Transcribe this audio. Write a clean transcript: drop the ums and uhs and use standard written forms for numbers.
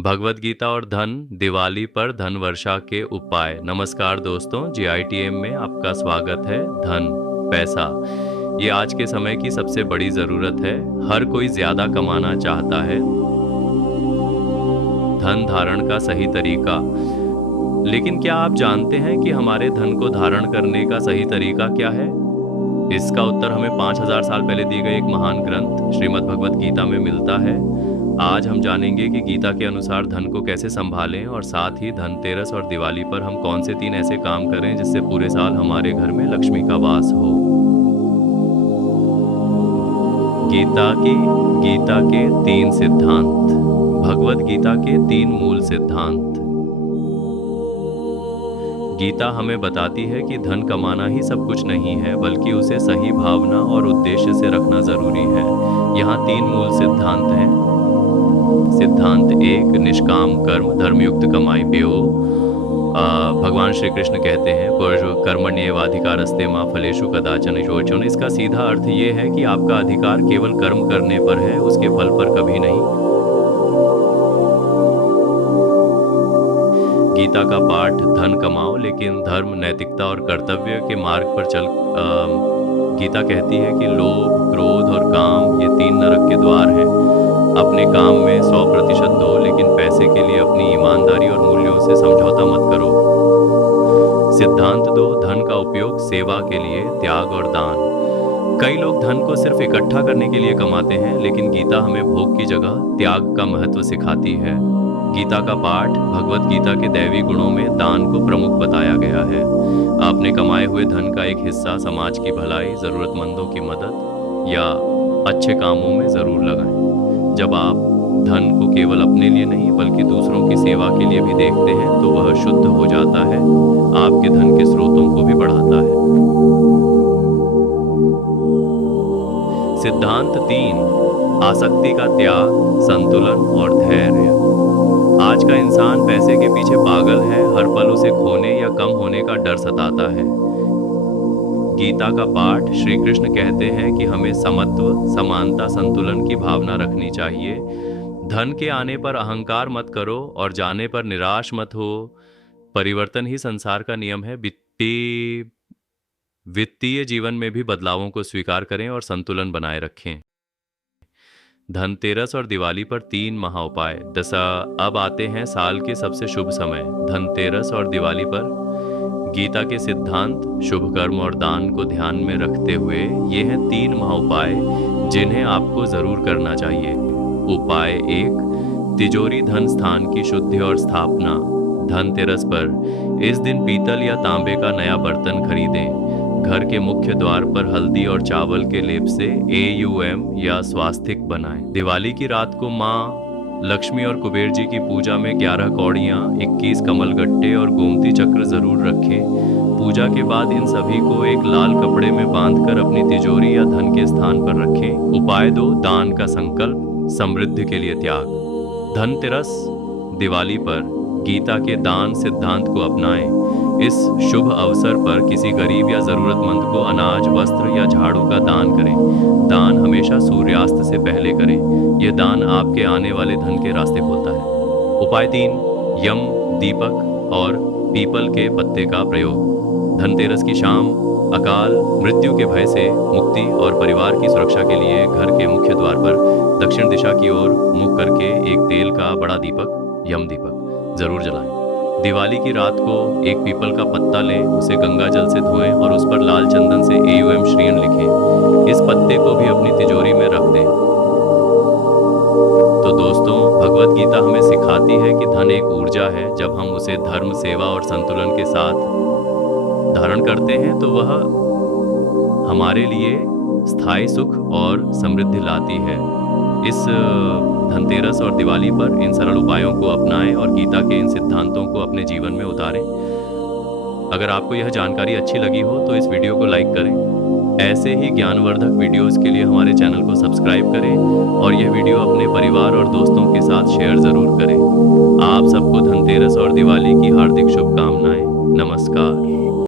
भगवद गीता और धन, दिवाली पर धन वर्षा के उपाय। नमस्कार दोस्तों, GITM में आपका स्वागत है। धन, पैसा, ये आज के समय की सबसे बड़ी ज़रूरत है। हर कोई ज़्यादा कमाना चाहता है। धन धारण का सही तरीका। लेकिन क्या आप जानते हैं कि हमारे धन को धारण करने का सही तरीका क्या है? इसका उत्तर हमें 5000 साल पहले दिए गए एक महान ग्रंथ श्रीमद् भगवद गीता में मिलता है। आज हम जानेंगे कि गीता के अनुसार धन को कैसे संभालें और साथ ही धनतेरस और दिवाली पर हम कौन से 3 ऐसे काम करें जिससे पूरे साल हमारे घर में लक्ष्मी का वास हो। गीता के 3 सिद्धांत। भगवद गीता के 3 मूल सिद्धांत। गीता हमें बताती है कि धन कमाना ही सब कुछ नहीं है, बल्कि उसे सही भावना और उद्देश्य से रखना जरूरी है। यहाँ 3 मूल सिद्धांत हैं। सिद्धांत 1, निष्काम कर्म, धर्मयुक्त कमाई पेयो। भगवान श्री कृष्ण कहते हैं कर्मण्येवाधिकारस्ते मा फलेषु कदाचन योचन। इसका सीधा अर्थ ये है कि आपका अधिकार केवल कर्म करने पर है, उसके फल पर कभी नहीं। गीता का पाठ, धन कमाओ लेकिन धर्म, नैतिकता और कर्तव्य के मार्ग पर चल। गीता कहती है कि लोभ, क्रोध और काम ये 3 नरक के द्वार हैं। अपने काम में 100% दो, लेकिन पैसे के लिए अपनी ईमानदारी और मूल्यों से समझौता मत करो। सिद्धांत 2, धन का उपयोग सेवा के लिए, त्याग और दान। कई लोग धन को सिर्फ इकट्ठा करने के लिए कमाते हैं, लेकिन गीता हमें भोग की जगह त्याग का महत्व सिखाती है। गीता का पाठ, भगवद गीता के दैवी गुणों में दान को प्रमुख बताया गया है। आपने कमाए हुए धन का एक हिस्सा समाज की भलाई, जरूरतमंदों की मदद या अच्छे कामों में जरूर लगाएं। जब आप धन को केवल अपने लिए नहीं बल्कि दूसरों की सेवा के लिए भी देखते हैं तो वह शुद्ध हो जाता है, आपके धन के स्रोतों को भी बढ़ाता है। सिद्धांत 3, आसक्ति का त्याग, संतुलन और धैर्य। आज का इंसान पैसे के पीछे पागल है, हर पल उसे खोने या कम होने का डर सताता है। गीता का पाठ, श्री कृष्ण कहते हैं कि हमें समत्व, समानता, संतुलन की भावना रखनी चाहिए। धन के आने पर अहंकार मत करो और जाने पर निराश मत हो। परिवर्तन ही संसार का नियम है। वित्तीय जीवन में भी बदलावों को स्वीकार करें और संतुलन बनाए रखें। धनतेरस और दिवाली पर 3 महा उपाय। अब आते हैं साल के सबसे शुभ समय, धनतेरस और दिवाली पर। गीता के सिद्धांत, शुभ कर्म और दान को ध्यान में रखते हुए ये हैं 3 महा उपाय जिन्हें आपको जरूर करना चाहिए। उपाय 1, तिजोरी धन स्थान की शुद्धि और स्थापना। धनतेरस पर इस दिन पीतल या तांबे का नया बर्तन खरीदें। घर के मुख्य द्वार पर हल्दी और चावल के लेप से AUM या स्वास्तिक बनाएं। दिवाली की रात को माँ लक्ष्मी और कुबेर जी की पूजा में 11 कौड़ियाँ, 21 कमलगट्टे और गोमती चक्र जरूर रखें। पूजा के बाद इन सभी को एक लाल कपड़े में बांधकर अपनी तिजोरी या धन के स्थान पर रखें। उपाय 2, दान का संकल्प, समृद्धि के लिए त्याग। धनतेरस, दिवाली पर गीता के दान सिद्धांत को अपनाएं। इस शुभ अवसर पर किसी गरीब या जरूरतमंद को अनाज, वस्त्र या झाड़ू का दान करें। दान हमेशा सूर्यास्त से पहले करें। यह दान आपके आने वाले धन के रास्ते खोलता है। उपाय 3, यम, दीपक और पीपल के पत्ते का प्रयोग। धनतेरस की शाम अकाल मृत्यु के भय से मुक्ति और परिवार की सुरक्षा के लिए घर के मुख्य द्वार पर दक्षिण दिशा की ओर मुख करके एक तेल का बड़ा दीपक, यम दीपक, जरूर जलाएं। दिवाली की रात को एक पीपल का पत्ता लें, उसे गंगा जल से धोएं और उस पर लाल चंदन से AUM श्रीण लिखें। इस पत्ते को भी अपनी तिजोरी में रख दें। तो दोस्तों, भगवद गीता हमें सिखाती है कि धन एक ऊर्जा है। जब हम उसे धर्म, सेवा और संतुलन के साथ धारण करते हैं तो वह हमारे लिए स्थायी सुख और समृद्धि लाती है। इस धनतेरस और दिवाली पर इन सरल उपायों को अपनाएं और गीता के इन सिद्धांतों को अपने जीवन में उतारें। अगर आपको यह जानकारी अच्छी लगी हो तो इस वीडियो को लाइक करें। ऐसे ही ज्ञानवर्धक वीडियोस के लिए हमारे चैनल को सब्सक्राइब करें और यह वीडियो अपने परिवार और दोस्तों के साथ शेयर ज़रूर करें। आप सबको धनतेरस और दिवाली की हार्दिक शुभकामनाएं। नमस्कार।